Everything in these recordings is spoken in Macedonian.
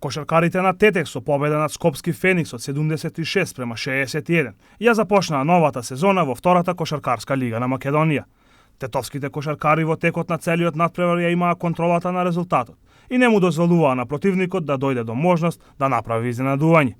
Кошаркарите на Тетекс со победа над Скопски Феникс од 76-61 ја започнаа новата сезона во втората кошаркарска лига на Македонија. Тетовските кошаркари во текот на целиот натпревар ја имаа контролата на резултатот и не му дозволуваа на противникот да дојде до можност да направи изненадување.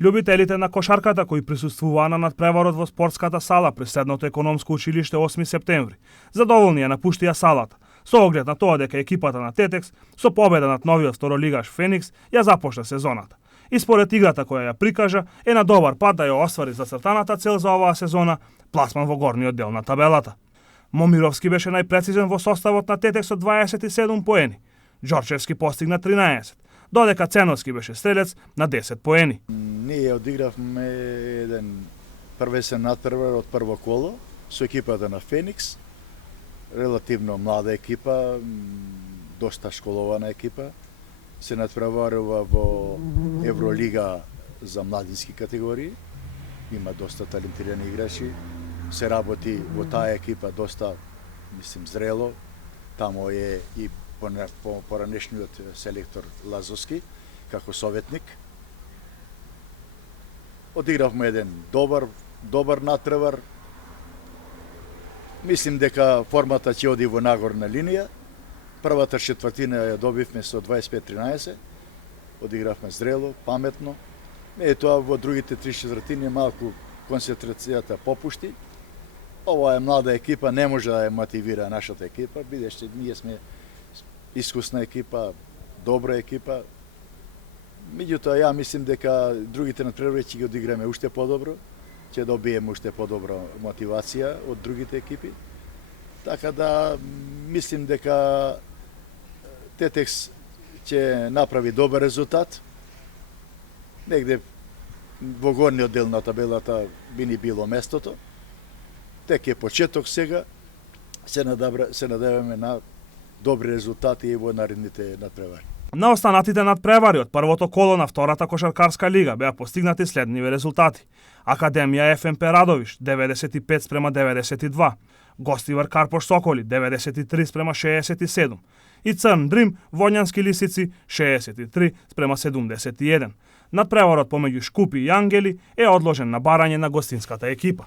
Љубителите на кошарката кои присуствуваа на натпреварот во спортската сала при средното економско училиште 8 септември, задоволни ја напуштија салата, со оглед на тоа дека екипата на Тетекс со победа над новиот второлигаш Феникс ја започна сезоната. И според играта која ја прикажа е на добар пат да ја оствари зацртаната цел за оваа сезона, пласман во горниот дел на табелата. Момировски беше најпрецизен во составот на Тетекс со 27 поени. Ѓорчевски постигна 13, додека Ценовски беше стрелец на 10 поени. Ние одигравме еден првесен натпревар од прво коло со екипата на Феникс. Релативно млада екипа, доста школована екипа. Се натпреварува во Евролига за младински категории. Има доста талентирани играчи. Се работи во таа екипа доста, зрело. Тамо е и поранешниот селектор Лазовски, како советник. Одигравме еден добар натпревар. Мислим дека формата ќе оди во нагорна линија. Првата четвртина ја добивме со 25-13. Одигравме зрело, паметно. Тоа во другите три четвртини малку концентрацијата попушти. Ова е млада екипа, не може да ја мотивира нашата екипа, бидејќи ние сме искусна екипа, добра екипа. Меѓутоа, ја мислим дека другите натпревари ќе ги одиграме уште подобро, ќе добиеме уште подобра мотивација од другите екипи. Така да, мислим дека Тетекс ќе направи добар резултат. Негде во горниот дел на табелата би ни било местото. Тек е почеток сега, се надеваме на добри резултати и во наредните натпревари. На останатите надпревари од првото коло на втората кошаркарска лига беа постигнати следниве резултати. Академија ФМП Радовиш 95-92, Гостивар Карпош Соколи 93-67 и Црн Дрим Воњански Лисици 63-71. Надпреварот помеѓу Шкупи и Ангели е одложен на барање на гостинската екипа.